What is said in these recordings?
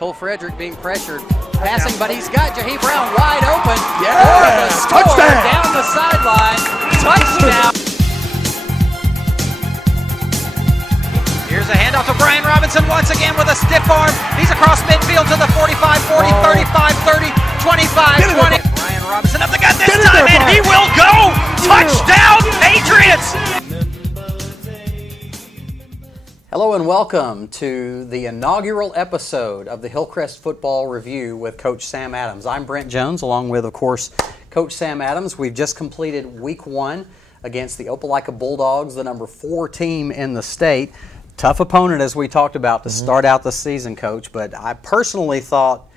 Cole Frederick being pressured, passing, but he's got Jahi Brown wide open. Yeah, touchdown! Down the sideline, touchdown. Here's a handoff to Brian Robinson once again with a stiff arm. He's across midfield to the 45, 40, 35, 30, 25, 20. Brian Robinson up the gut this time, and he will go! Touchdown, Patriots! Hello and welcome to the inaugural episode of the Hillcrest Football Review with Coach Sam Adams. I'm Brent Jones, along with, of course, Coach Sam Adams. We've just completed Week 1 against the Opelika Bulldogs, the number 4 team in the state. Tough opponent, as we talked about, to start out the season, Coach, but I personally thought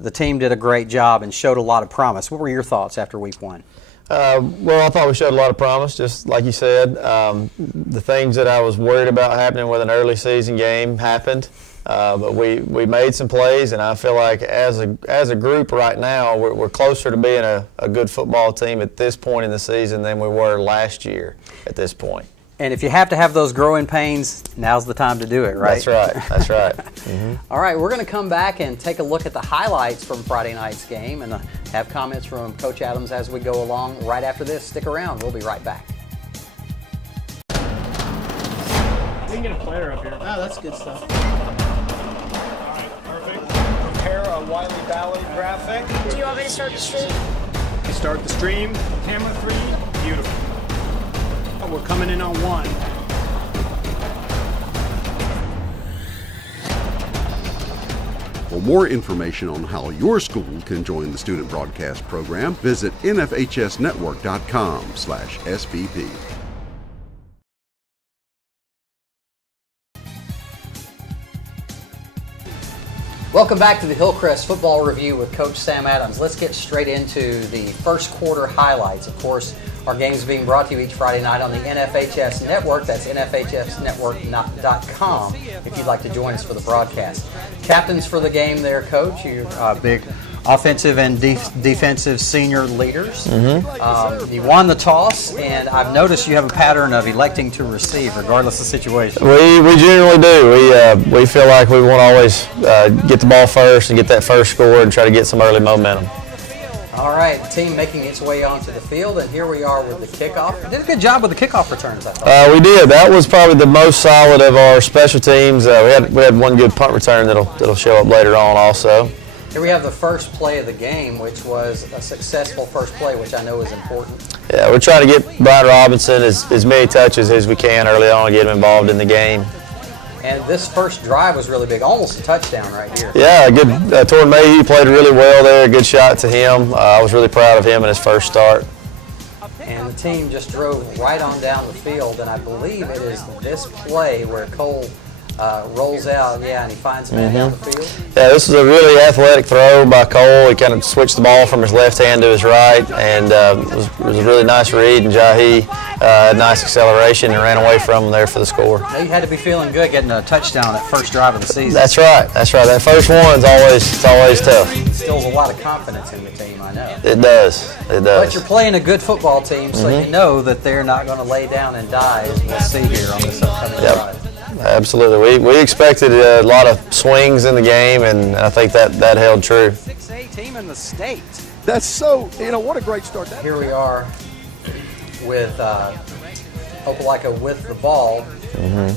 the team did a great job and showed a lot of promise. What were your thoughts after Week 1? Well, I thought we showed a lot of promise, just like you said. The things that I was worried about happening with an early season game happened, but we made some plays, and I feel like as a group right now, we're closer to being a good football team at this point in the season than we were last year at this point. And if you have to have those growing pains, now's the time to do it, right? That's right. That's right. All right, we're going to come back and take a look at the highlights from Friday night's game and have comments from Coach Adams as we go along right after this. Stick around. We'll be right back. We can get a player up here. Oh, that's good stuff. All right, perfect. Prepare a Wiley Valley graphic. Do you want me to start the stream? Start the stream. Camera 3. Beautiful. We're coming in on 1. For more information on how your school can join the student broadcast program, visit nfhsnetwork.com/SBP. Welcome back to the Hillcrest Football Review with Coach Sam Adams. Let's get straight into the first quarter highlights. Of course, our games being brought to you each Friday night on the NFHS Network. That's nfhsnetwork.com if you'd like to join us for the broadcast. Captains for the game there, Coach. You're big offensive and defensive senior leaders. You won the toss, and I've noticed you have a pattern of electing to receive regardless of the situation. We generally do. We feel like we want to always get the ball first and get that first score and try to get some early momentum. All right, the team making its way onto the field, and here we are with the kickoff. You did a good job with the kickoff returns, I thought. We did. That was probably the most solid of our special teams. We had one good punt return that'll show up later on also. Here we have the first play of the game, which was a successful first play, which I know is important. Yeah, we're trying to get Brian Robinson as many touches as we can early on and get him involved in the game. And this first drive was really big, almost a touchdown right here. Yeah, good. Torrin Mayhew played really well there. Good shot to him. I was really proud of him in his first start. And the team just drove right on down the field, and I believe it is this play where Cole rolls out, and he finds a man down the field. Yeah, this is a really athletic throw by Cole. He kind of switched the ball from his left hand to his right, and it was a really nice read, and Jahi had nice acceleration and ran away from him there for the score. Now you had to be feeling good getting a touchdown that first drive of the season. That's right. That's right. That first one's always tough. It instills a lot of confidence in the team, I know. It does. It does. But you're playing a good football team, so you know that they're not going to lay down and die, as we'll see here on this upcoming drive. Absolutely. We expected a lot of swings in the game, and I think that held true. 6A team in the state. That's so, what a great start. Here we are with Opelika with the ball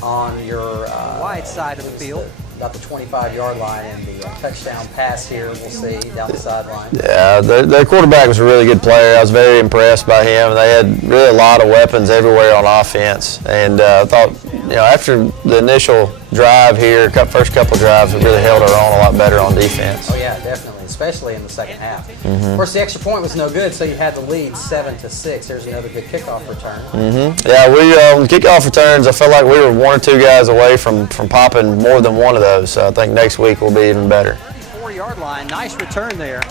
on your wide side of the field, about the 25-yard line, and the touchdown pass here we'll see down the sideline. Yeah, their quarterback was a really good player. I was very impressed by him. They had really a lot of weapons everywhere on offense, and I thought, after the initial drive here, first couple drives, we really held our own a lot better on defense. Oh yeah, definitely, especially in the second half. Of course, the extra point was no good, so you had the lead 7-6. There's another good kickoff return. Yeah, on kickoff returns, I felt like we were 1 or 2 guys away from popping more than one of those. So I think next week will be even better. 4-yard line, nice return there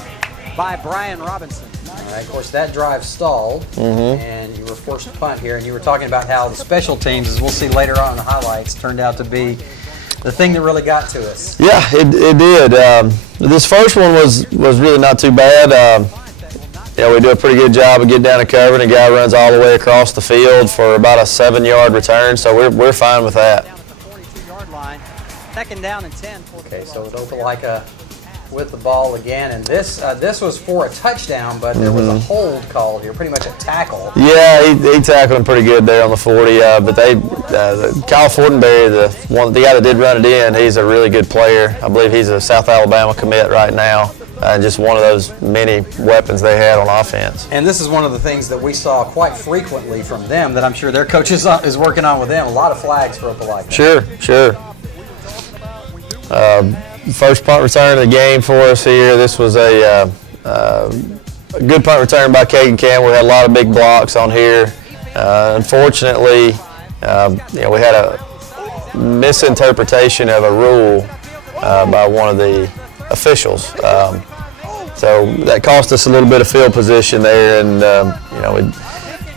by Brian Robinson. All right, of course, that drive stalled, and you were forced to punt here. And you were talking about how the special teams, as we'll see later on in the highlights, turned out to be the thing that really got to us. Yeah, it did. This first one was really not too bad. We do a pretty good job of getting down and cover, and a guy runs all the way across the field for about a 7-yard return, so we're fine with that. Down the 42-yard line. Second down and 10. Okay, so with Opelika with the ball again, and this was for a touchdown, but there was a hold called here, pretty much a tackle. Yeah, he tackled him pretty good there on the 40. But Kyle Fortenberry, the guy that did run it in, he's a really good player. I believe he's a South Alabama commit right now, and just one of those many weapons they had on offense. And this is one of the things that we saw quite frequently from them that I'm sure their coach is working on with them. A lot of flags for Opelika. Sure. First punt return of the game for us here. This was a good punt return by Caden Campbell. We had a lot of big blocks on here. Unfortunately, we had a misinterpretation of a rule by one of the officials. So that cost us a little bit of field position there, and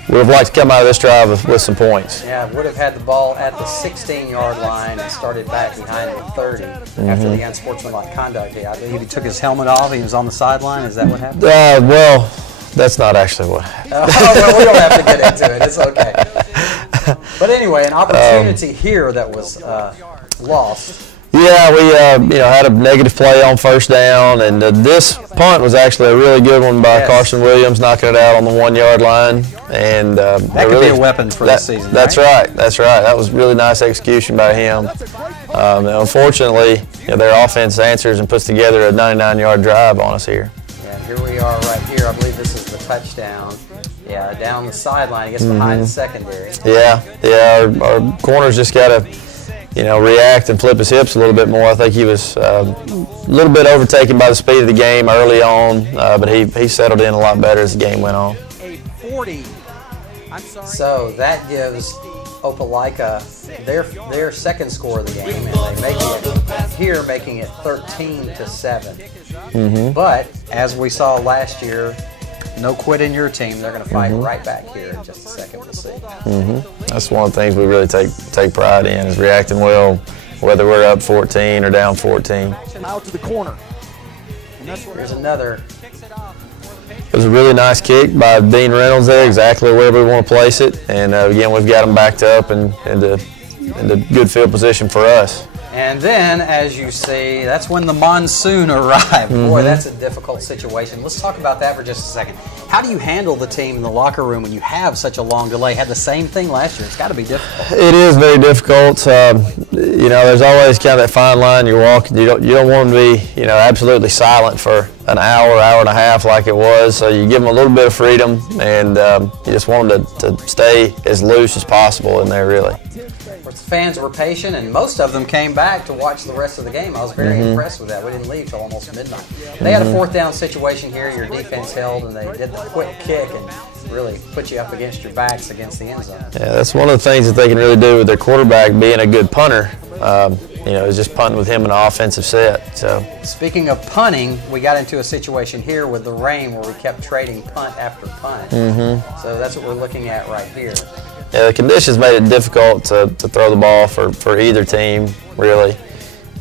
we would have liked to come out of this drive with some points. Yeah, would have had the ball at the 16-yard line and started back behind the 30 after the unsportsmanlike conduct. I believe he took his helmet off. He was on the sideline. Is that what happened? Well, that's not actually what happened. Well, we don't have to get into it. It's okay. But anyway, an opportunity here that was lost. Yeah, we had a negative play on first down, and this punt was actually a really good one by Carson Williams, knocking it out on the 1-yard line. And that could be a weapon for this season. That's right. That was really nice execution by him. Unfortunately, their offense answers and puts together a 99-yard drive on us here. Yeah, here we are right here. I believe this is the touchdown. Yeah, down the sideline, I guess behind the secondary. Yeah. Our corners just got to react and flip his hips a little bit more. I think he was a little bit overtaken by the speed of the game early on, but he settled in a lot better as the game went on. So that gives Opelika their second score of the game, and they make it here, making it 13-7. But as we saw last year, no quit in your team. They're going to fight right back here in just a second. We'll see. That's one of the things we really take pride in, is reacting well, whether we're up 14 or down 14. Out to the corner. Here's another. It was a really nice kick by Dean Reynolds there, exactly where we want to place it. And again, we've got them backed up and into good field position for us. And then, as you see, that's when the monsoon arrived. Boy, that's a difficult situation. Let's talk about that for just a second. How do you handle the team in the locker room when you have such a long delay? Had the same thing last year. It's got to be difficult. It is very difficult. There's always kind of that fine line you're walking. You don't want them to be, absolutely silent for an hour and a half like it was. So you give them a little bit of freedom, and you just want them to stay as loose as possible in there, really. The fans were patient, and most of them came back to watch the rest of the game. I was very impressed with that. We didn't leave till almost midnight. They had a fourth down situation here. Your defense held, and they did the quick kick and really put you up against your backs against the end zone. Yeah, that's one of the things that they can really do with their quarterback being a good punter. Is just punting with him in an offensive set. So, speaking of punting, we got into a situation here with the rain where we kept trading punt after punt. So that's what we're looking at right here. Yeah, the conditions made it difficult to throw the ball for either team, really.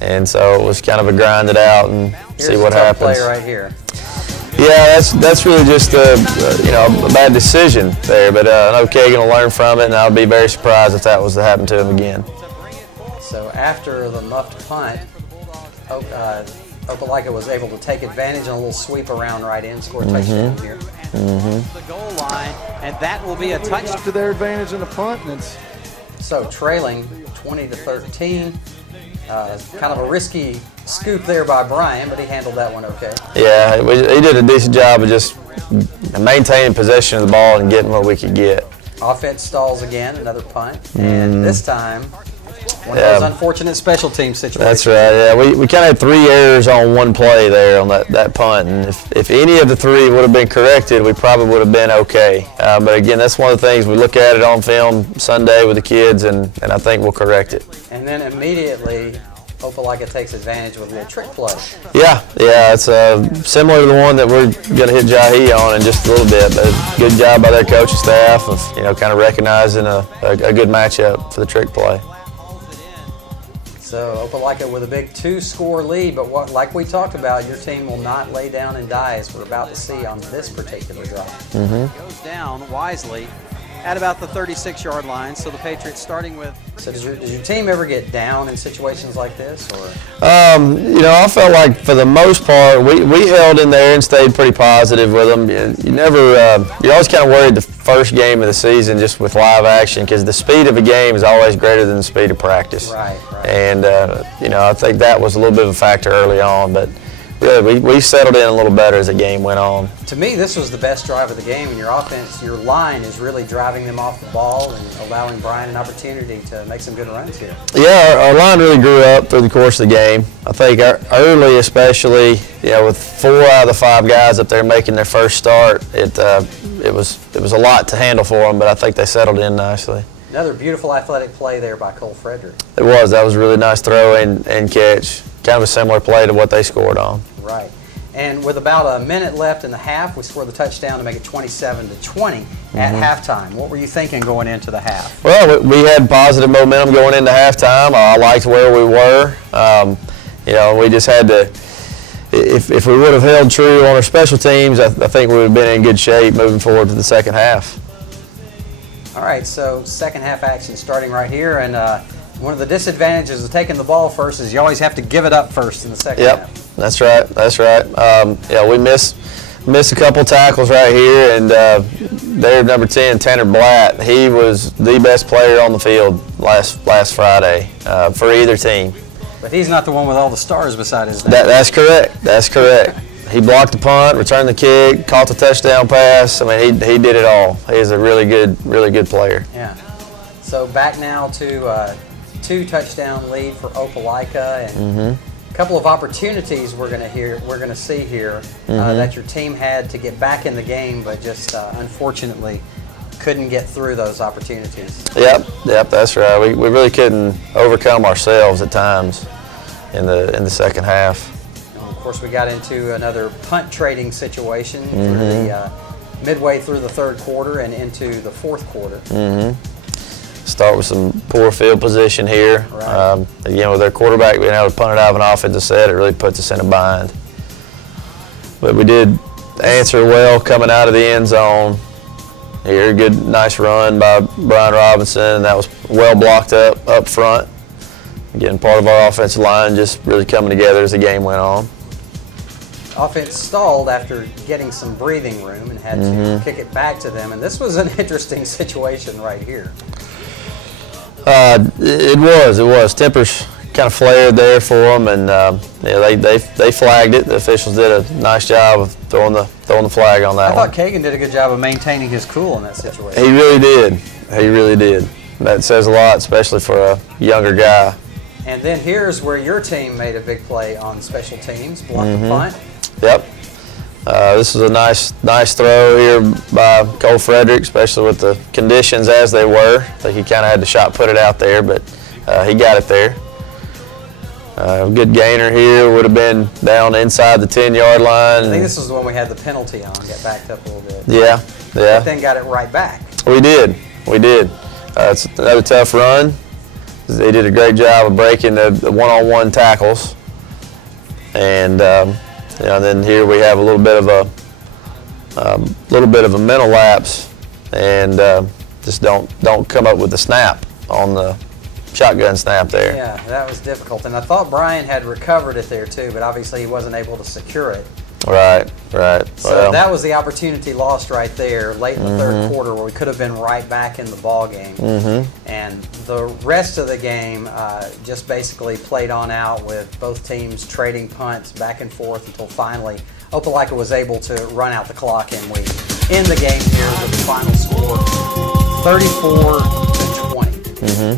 And so it was kind of a grind it out and see what happens. Play right here. Yeah, that's really just a bad decision there. But I know Kagan will learn from it, and I'll be very surprised if that was to happen to him again. So after the muffed punt, Opelika was able to take advantage and a little sweep around right in, score a touchdown here. The goal line, and that will be a touchdown. To their advantage in the punt. And so trailing 20-13, kind of a risky scoop there by Brian, but he handled that one okay. Yeah, he did a decent job of just maintaining possession of the ball and getting what we could get. Offense stalls again, another punt, and this time one of those unfortunate special team situations. That's right, yeah. We kind of had 3 errors on one play there on that punt, and if any of the 3 would have been corrected, we probably would have been okay. But again, that's one of the things, we look at it on film Sunday with the kids, and I think we'll correct it. And then immediately, Opelika takes advantage with a little trick play. Yeah, it's similar to the one that we're going to hit Jahi on in just a little bit. But good job by their coaching staff of kind of recognizing a good matchup for the trick play. So Opelika with a big 2-score lead, but like we talked about, your team will not lay down and die, as we're about to see on this particular drive. Goes down wisely. at about the 36-yard line. So the Patriots starting with. So does your team ever get down in situations like this, or? You know, I felt like for the most part we held in there and stayed pretty positive with them. You never, you're always kind of worried the first game of the season just with live action because the speed of a game is always greater than the speed of practice. Right. And you know, I think that was a little bit of a factor early on, but. Really, we settled in a little better as the game went on. To me, this was the best drive of the game, and your offense, your line is really driving them off the ball and allowing Brian an opportunity to make some good runs here. Yeah, our line really grew up through the course of the game. I think early, especially, you know, with 4 out of the 5 guys up there making their first start, it was a lot to handle for them, but I think they settled in nicely. Another beautiful athletic play there by Cole Frederick. It was. That was a really nice throw and catch. Kind of a similar play to what they scored on. Right. And with about a minute left in the half, we scored the touchdown to make it 27-20 at halftime. What were you thinking going into the half? Well, we had positive momentum going into halftime. I liked where we were. You know, we just had to, if we would have held true on our special teams, I think we would have been in good shape moving forward to the second half. All right, so second half action starting right here. And one of the disadvantages of taking the ball first is you always have to give it up first in the second half. That's right. That's right. Yeah, we missed a couple tackles right here, and their number 10, Tanner Blatt, he was the best player on the field last Friday for either team. But he's not the one with all the stars beside his name. That's correct. That's correct. He blocked the punt, returned the kick, caught the touchdown pass. I mean, he did it all. He is a really good player. Yeah. So back now to 2-touchdown lead for Opelika, and a couple of opportunities we're going to see here that your team had to get back in the game, but just unfortunately couldn't get through those opportunities. Yep, that's right. We really couldn't overcome ourselves at times in the second half. And of course, we got into another punt trading situation through the midway through the third quarter and into the fourth quarter. Start with some poor field position here. Right. Again, with their quarterback being able to punt it out of an offensive set, it really puts us in a bind. But we did answer well coming out of the end zone. Here, good, nice run by Brian Robinson. That was well blocked up front. Again, part of our offensive line just really coming together as the game went on. Offense stalled after getting some breathing room and had to kick it back to them. And this was an interesting situation right here. It was. Tempers kind of flared there for them, and yeah, they flagged it. The officials did a nice job of throwing the flag on that one. I thought Kagan did a good job of maintaining his cool in that situation. He really did. He really did. That says a lot, especially for a younger guy. And then here's where your team made a big play on special teams, blocked the punt. Yep. This is a nice throw here by Cole Frederick, especially with the conditions as they were. I think he kind of had the shot put it out there, but he got it there. Good gainer here, would have been down inside the 10-yard line. I think this is the one we had the penalty on, got backed up a little bit. Yeah. But then got it right back. We did. It's another tough run. They did a great job of breaking the one-on-one tackles. And then here we have a little bit of a mental lapse, and just don't come up with the snap on the shotgun snap there. Yeah, that was difficult, and I thought Brian had recovered it there too, but obviously he wasn't able to secure it. Right. So that was the opportunity lost right there late in the third quarter, where we could have been right back in the ball game. And the rest of the game just basically played on out with both teams trading punts back and forth until finally Opelika was able to run out the clock, and we end the game here with the final score 34-20.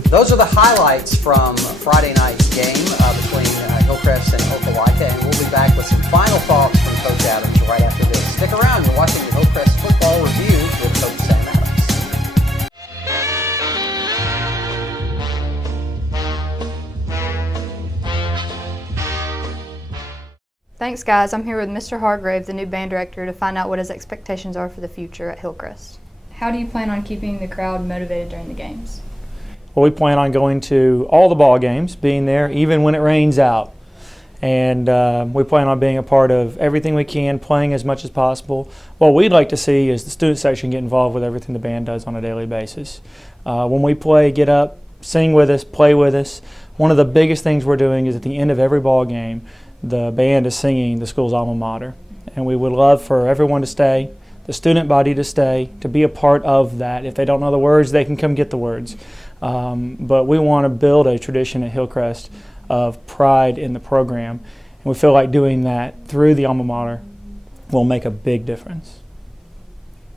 Those are the highlights from Friday night's game between Hillcrest and Opelika, and we'll be back with some final thoughts from Coach Adams right after this. Stick around, you're watching the Hillcrest Football Review with Coach Sam Adams. Thanks, guys. I'm here with Mr. Hargrave, the new band director, to find out what his expectations are for the future at Hillcrest. How do you plan on keeping the crowd motivated during the games? Well, we plan on going to all the ball games, being there even when it rains out. and we plan on being a part of everything we can, playing as much as possible. What we'd like to see is the student section get involved with everything the band does on a daily basis. When we play, get up, sing with us, play with us. One of the biggest things we're doing is at the end of every ball game, the band is singing the school's alma mater. And we would love for everyone to stay, the student body to stay, to be a part of that. If they don't know the words, they can come get the words. But we want to build a tradition at Hillcrest of pride in the program. And we feel like doing that through the alma mater will make a big difference.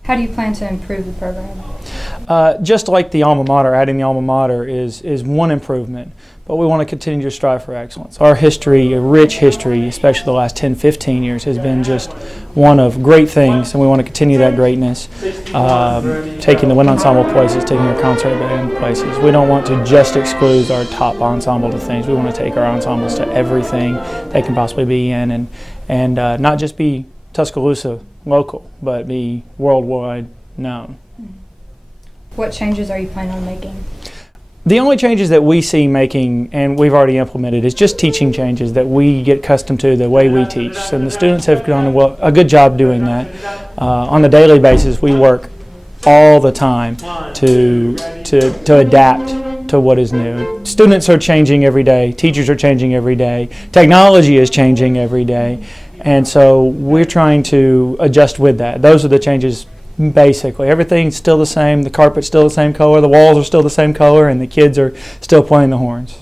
How do you plan to improve the program? Just like the alma mater, adding the alma mater is one improvement, but we want to continue to strive for excellence. Our history, a rich history, especially the last 10, 15 years, has been just one of great things, and we want to continue that greatness, taking the wind ensemble places, taking our concert band places. We don't want to just exclude our top ensemble to things. We want to take our ensembles to everything they can possibly be in, and not just be Tuscaloosa local, but be worldwide known. What changes are you planning on making? The only changes that we see making, and we've already implemented, is just teaching changes that we get accustomed to the way we teach. And the students have done a good job doing that. On a daily basis, we work all the time to adapt to what is new. Students are changing every day. Teachers are changing every day. Technology is changing every day. And so we're trying to adjust with that. Those are the changes basically. Everything's still the same. The carpet's still the same color. The walls are still the same color. And the kids are still playing the horns.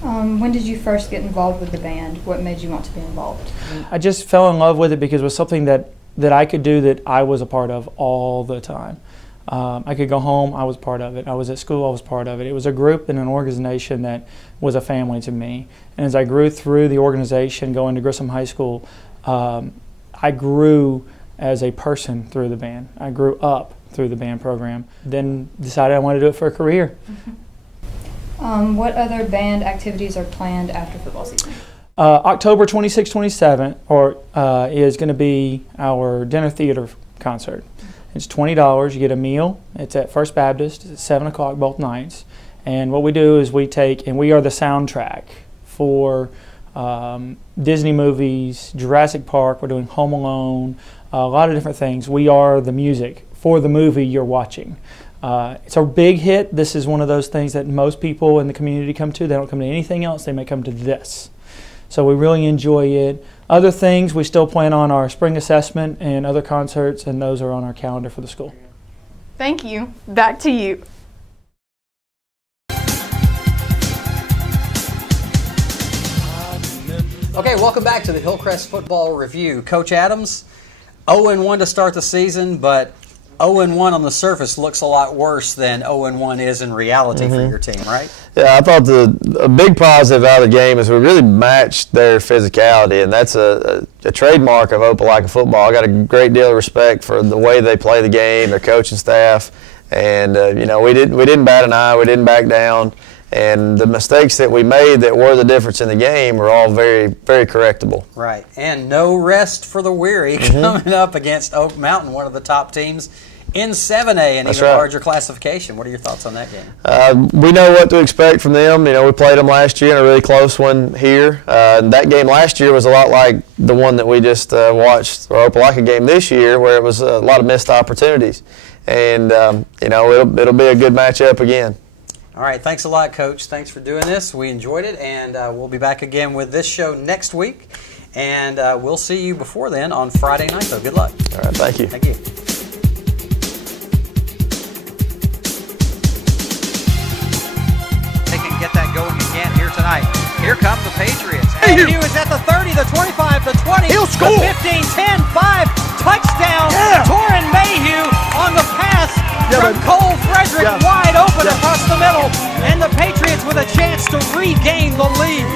When did you first get involved with the band? What made you want to be involved? I just fell in love with it because it was something that I could do that I was a part of all the time. I could go home, I was part of it. I was at school, I was part of it. It was a group and an organization that was a family to me. And as I grew through the organization, going to Grissom High School, I grew as a person through the band. I grew up through the band program. Then decided I wanted to do it for a career. What other band activities are planned after football season? October 26th, 27th is going to be our dinner theater concert. It's $20. You get a meal. It's at First Baptist. It's at 7 o'clock both nights. And what we do is we are the soundtrack for Disney movies, Jurassic Park. We're doing Home Alone, a lot of different things. We are the music for the movie you're watching. It's a big hit. This is one of those things that most people in the community come to. They don't come to anything else. They may come to this. So we really enjoy it. Other things, we still plan on our spring assessment and other concerts, and those are on our calendar for the school. Thank you. Back to you. Okay, welcome back to the Hillcrest Football Review. Coach Adams, 0-1 to start the season, but 0-1 on the surface looks a lot worse than 0-1 is in reality for your team, right? Yeah, I thought a big positive out of the game is we really matched their physicality, and that's a trademark of Opelika football. I got a great deal of respect for the way they play the game, their coaching staff, and you know, we didn't bat an eye, we didn't back down, and the mistakes that we made that were the difference in the game were all very, very correctable. Right, and no rest for the weary coming up against Oak Mountain, one of the top teams in 7A and even larger classification. What are your thoughts on that game? We know what to expect from them. You know, we played them last year in a really close one here. That game last year was a lot like the one that we just watched, our Opelika game this year, where it was a lot of missed opportunities. And, you know, it'll be a good matchup again. All right, thanks a lot, Coach. Thanks for doing this. We enjoyed it, and we'll be back again with this show next week. And we'll see you before then on Friday night, so good luck. All right, thank you. Thank you. They can get that going again here tonight. Here come the Patriots. And he was at the 30, the 25, the 20, He'll score. the 15, 10, 5, touchdown. Yeah. Torrin Mayhew on the pass from Cole Frederick, wide open across the middle, and the Patriots with a chance to regain the lead.